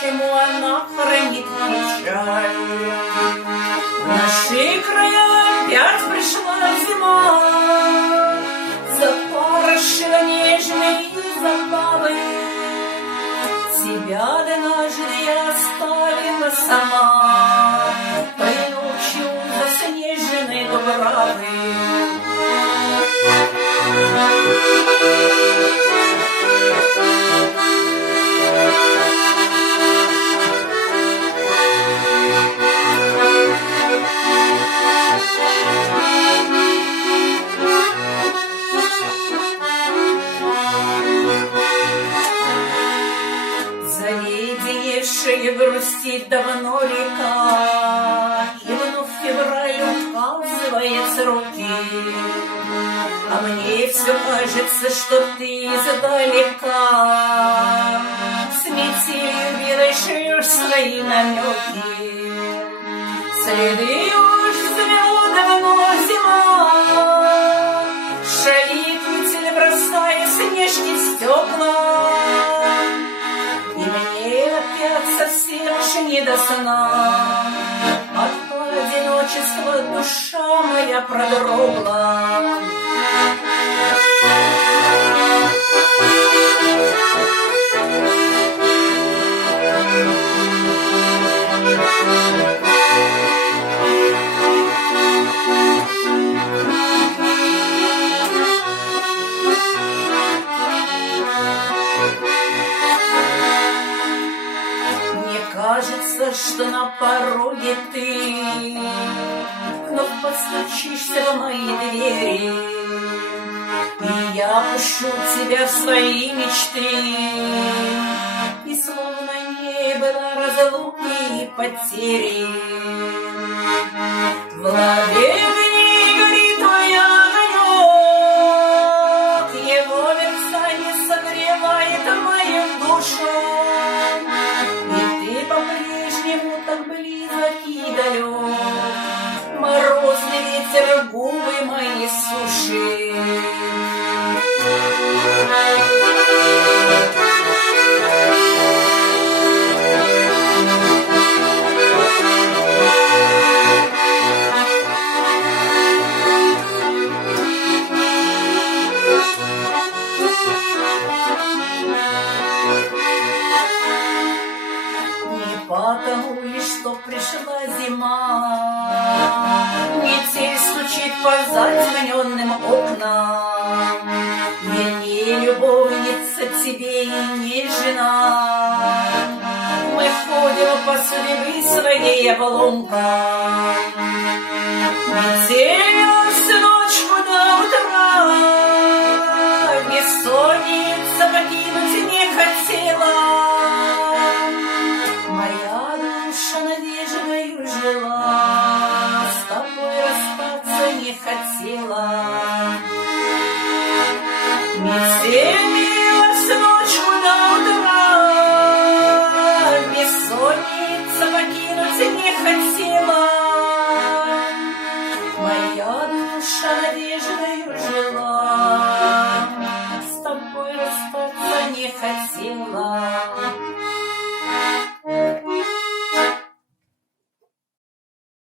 почему она хранит печаль. В наши края опять пришла зима, запорошила нежные забавы. Тебя однажды я оставила сама той ночью заснеженной дубравы. Заледеневшая грустит давно река, и вновь февраль указывает сроки. А мне все кажется, что ты издалека с метелью белой шлешь свои намеки. Следы уж замело давно зима, шалит метель, бросая снежки в стекла. И мне опять совсем уж не до сна, от одиночества душа моя продрогла. Кажется, что на пороге ты вновь постучишься в мои двери, и я пущу тебя в свои мечты, и словно не было разлуки и потери. В голове горит твой огонек, его мерцание согревает мою душу. По-прежнему так близок и далек, морозный ветер губы мои сушит. Потому лишь что пришла зима, метель стучит по затемненным окнам. Я не любовница тебе и не жена, мы ходим по судьбе своей обломкам. Метель всю ночь до утра, бессонница покинуть не хотела. Надеждою жила, с тобой расстаться не хотела. Метель мила всю ночь до утра, бессонница покинуть не хотела. Моя душа надеждою жила, с тобой расстаться не хотела.